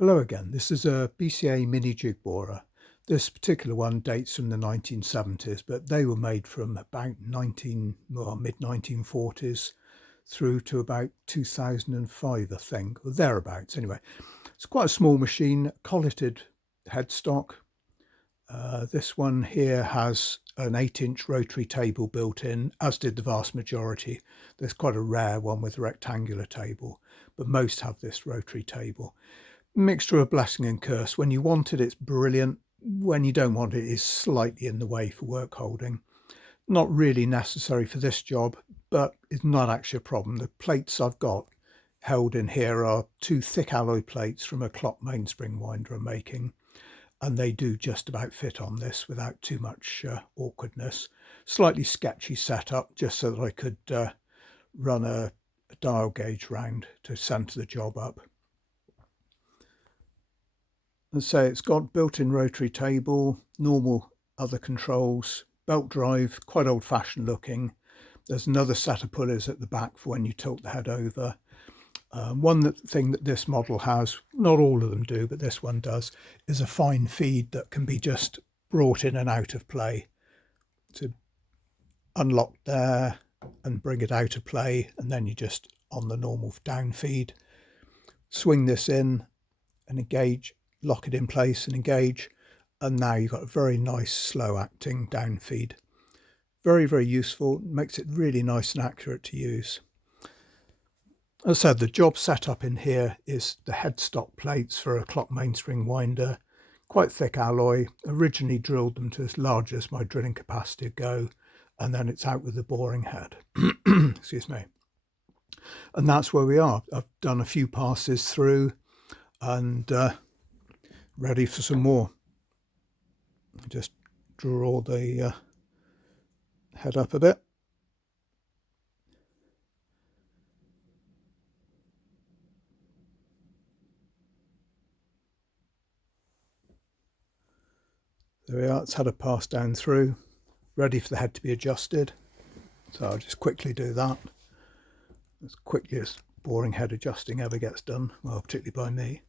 Hello again, this is a BCA mini jig borer. This particular one dates from the 1970s, but they were made from about mid-1940s through to about 2005, I think, or thereabouts anyway. It's quite a small machine, colleted headstock. This one here has an 8-inch rotary table built in, as did the vast majority. There's quite a rare one with a rectangular table, but most have this rotary table. Mixture of blessing and curse. When you want it, it's brilliant. When you don't want it, it's slightly in the way for work holding. Not really necessary for this job, but it's not actually a problem. The plates I've got held in here are 2 thick alloy plates from a clock mainspring winder I'm making, and they do just about fit on this without too much awkwardness. Slightly sketchy setup, just so that I could run a dial gauge round to centre the job up. And so it's got built-in rotary table, normal other controls, belt drive, quite old-fashioned looking. There's another set of pulleys at the back for when you tilt the head over. One thing that this model has, not all of them do, but this one does, is a fine feed that can be just brought in and out of play. To unlock there and bring it out of play, and then you just on the normal down feed. Swing this in and engage, lock it in place and engage, and now you've got a very nice slow acting down feed. Very, very useful, makes it really nice and accurate to use. As I said, the job setup in here is the headstock plates for a clock mainspring winder, quite thick alloy. Originally drilled them to as large as my drilling capacity would go, and then it's out with the boring head. Excuse me. And that's where we are. I've done a few passes through and ready for some more. Just draw the head up a bit. There we are, it's had a pass down through, ready for the head to be adjusted. So I'll just quickly do that, as quickly as boring head adjusting ever gets done, well, particularly by me.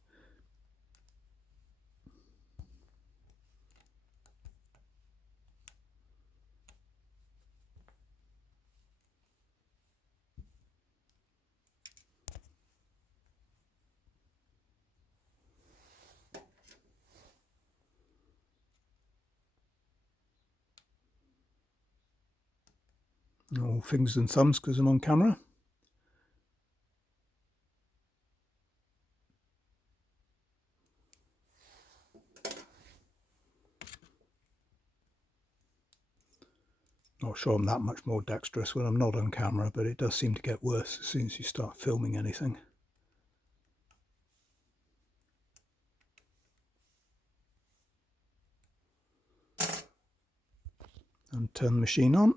All fingers and thumbs because I'm on camera. Not sure I'm that much more dexterous when I'm not on camera, but it does seem to get worse as soon as you start filming anything. And turn the machine on.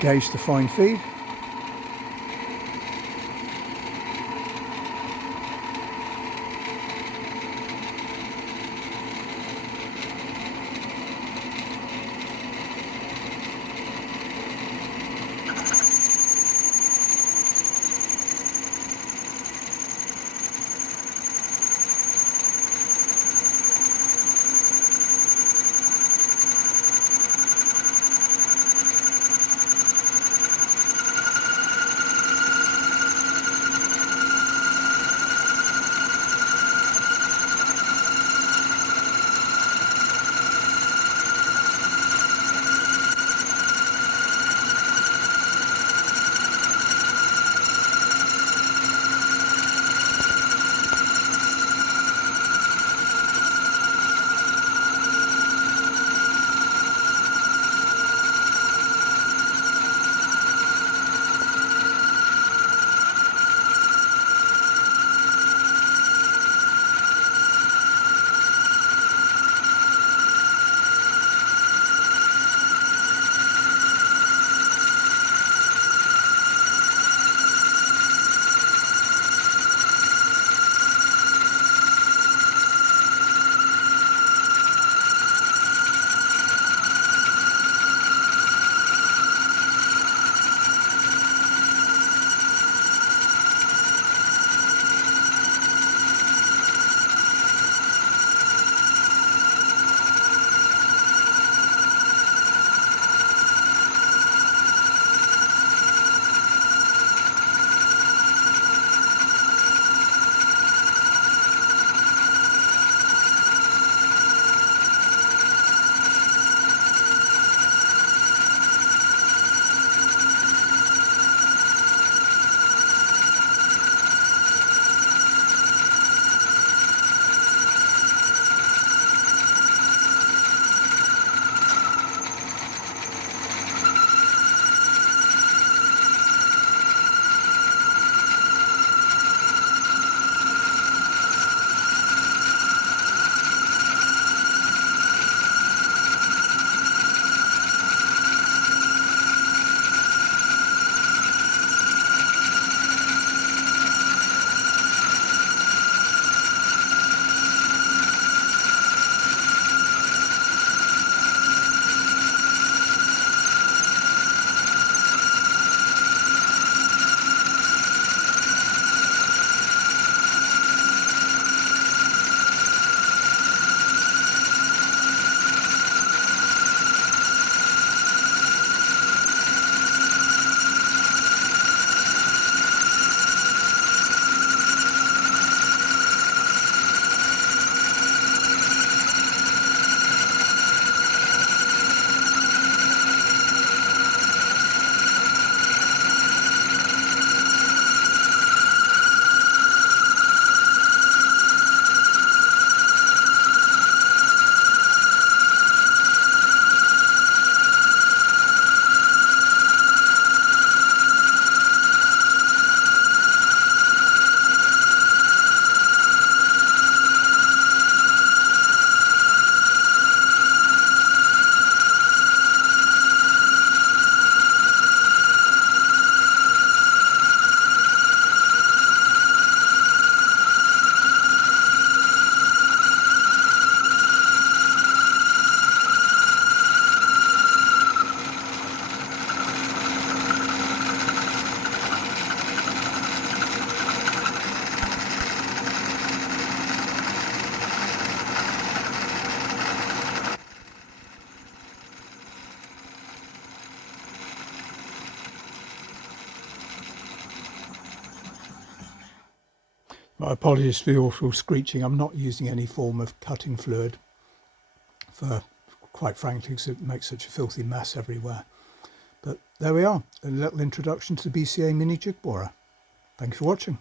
Gauge the fine feed. My apologies for the awful screeching. I'm not using any form of cutting fluid for, quite frankly, because it makes such a filthy mess everywhere. But there we are, a little introduction to the BCA mini jig borer. Thanks for watching.